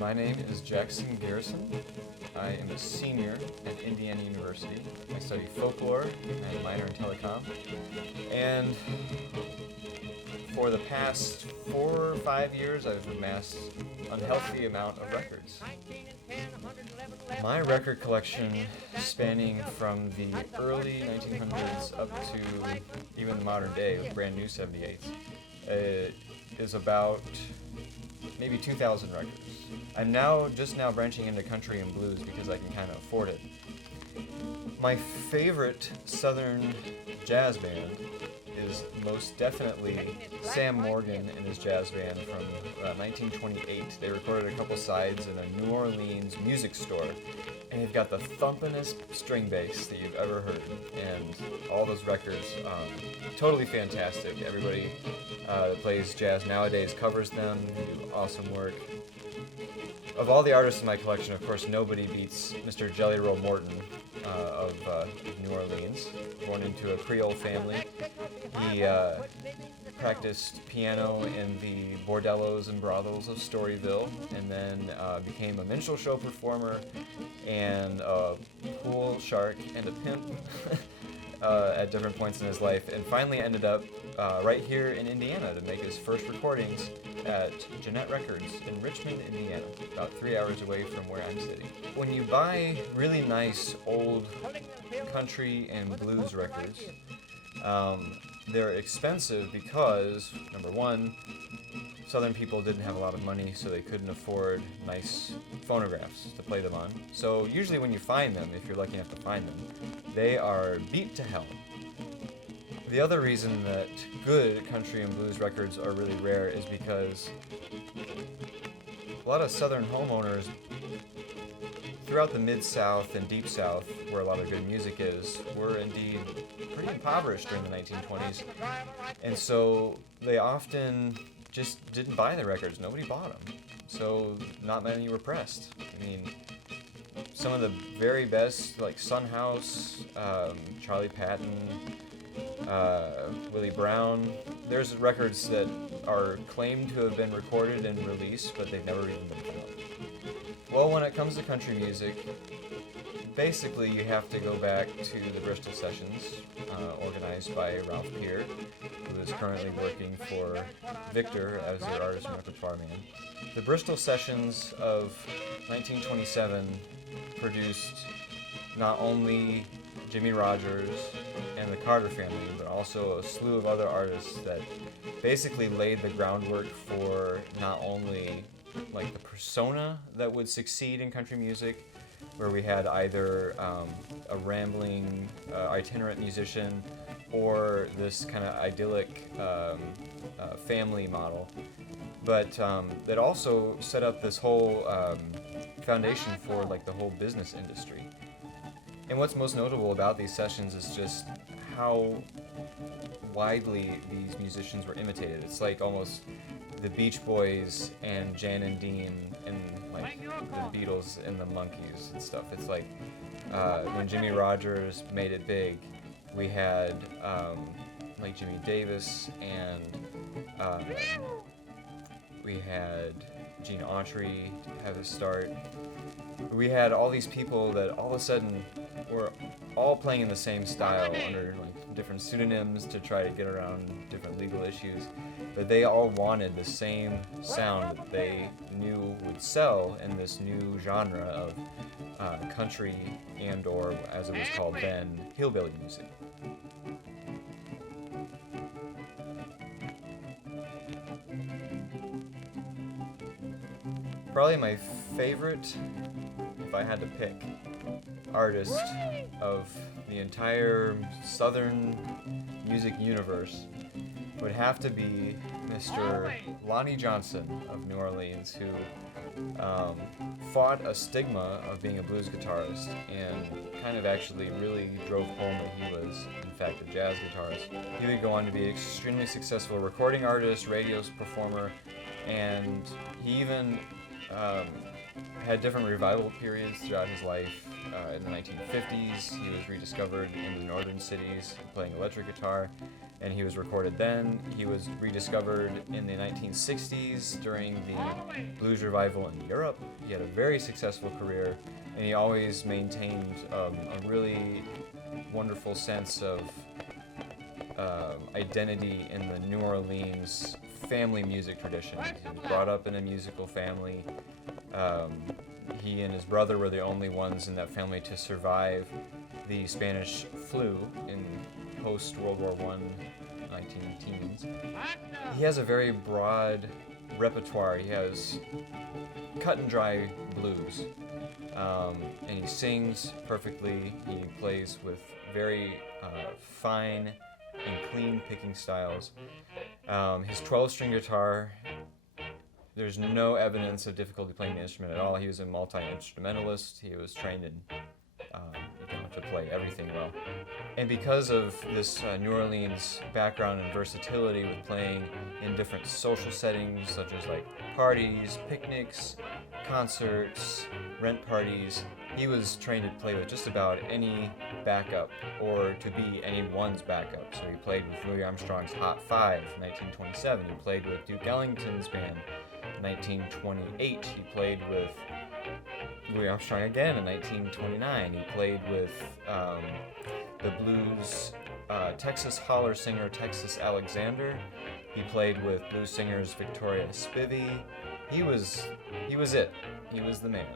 My name is Jackson Garrison. I am a senior at Indiana University. I study folklore and minor in telecom. And for the past 4 or 5 years, I've amassed an unhealthy amount of records. My record collection, spanning from the early 1900s up to even the modern day with brand new 78s, is about maybe 2,000 records. I'm just now branching into country and blues because I can kind of afford it. My favorite Southern jazz band is most definitely Sam Morgan and his jazz band from 1928. They recorded a couple sides in a New Orleans music store, and they've got the thumpinest string bass that you've ever heard, and all those records, totally fantastic. Everybody that plays jazz nowadays covers them, they do awesome work. Of all the artists in my collection, of course, nobody beats Mr. Jelly Roll Morton of New Orleans. Born into a Creole family, he practiced piano in the bordellos and brothels of Storyville, and then became a minstrel show performer and a pool shark and a pimp at different points in his life, and finally ended up right here in Indiana to make his first recordings at Jeanette Records in Richmond, Indiana, about 3 hours away from where I'm sitting. When you buy really nice old country and blues records, they're expensive because, number one, Southern people didn't have a lot of money, so they couldn't afford nice phonographs to play them on. So usually when you find them, if you're lucky enough to find them, they are beat to hell. The other reason that good country and blues records are really rare is because a lot of Southern homeowners throughout the Mid-South and Deep South, where a lot of good music is, were indeed pretty impoverished during the 1920s. And so they often just didn't buy the records. Nobody bought them. So not many were pressed. I mean, some of the very best, like Son House, Charlie Patton, Willie Brown, there's records that are claimed to have been recorded and released, but they've never even been found. Well, when it comes to country music, basically you have to go back to the Bristol Sessions, organized by Ralph Peer, who is currently working for Victor as their artist and repertoire man. The Bristol Sessions of 1927 produced not only Jimmie Rodgers and the Carter family, but also a slew of other artists that basically laid the groundwork for not only like the persona that would succeed in country music, where we had either a rambling itinerant musician or this kind of idyllic family model, but that also set up this whole foundation for like the whole business industry. And what's most notable about these sessions is just how widely these musicians were imitated. It's like almost the Beach Boys and Jan and Dean and like the Beatles and the Monkees and stuff. It's like when Jimmie Rodgers made it big, we had like Jimmy Davis and we had Gene Autry have his start. We had all these people that all of a sudden were all playing in the same style under like different pseudonyms to try to get around different legal issues, but they all wanted the same sound that they knew would sell in this new genre of country and or, as it was called then, hillbilly music. Probably my favorite, if I had to pick, artist of the entire Southern music universe would have to be Mr. Lonnie Johnson of New Orleans, who fought a stigma of being a blues guitarist and kind of actually really drove home that he was, in fact, a jazz guitarist. He would go on to be an extremely successful recording artist, radio performer, and he even had different revival periods throughout his life. In the 1950s, he was rediscovered in the northern cities playing electric guitar, and he was recorded then. He was rediscovered in the 1960s during the blues revival in Europe. He had a very successful career, and he always maintained a really wonderful sense of identity in the New Orleans family music tradition. He was brought up in a musical family. He and his brother were the only ones in that family to survive the Spanish flu in post-World War I, 19-teens. He has a very broad repertoire. He has cut and dry blues, and he sings perfectly. He plays with very fine and clean picking styles. His 12-string guitar, there's no evidence of difficulty playing the instrument at all. He was a multi-instrumentalist. He was trained in to play everything well. And because of this New Orleans background and versatility with playing in different social settings, such as like parties, picnics, concerts, rent parties, he was trained to play with just about any backup or to be anyone's backup. So he played with Louis Armstrong's Hot Five in 1927. He played with Duke Ellington's band in 1928. He played with Louis Armstrong again in 1929. He played with the blues Texas holler singer Texas Alexander. He played with blues singers Victoria Spivey. He was it. He was the man.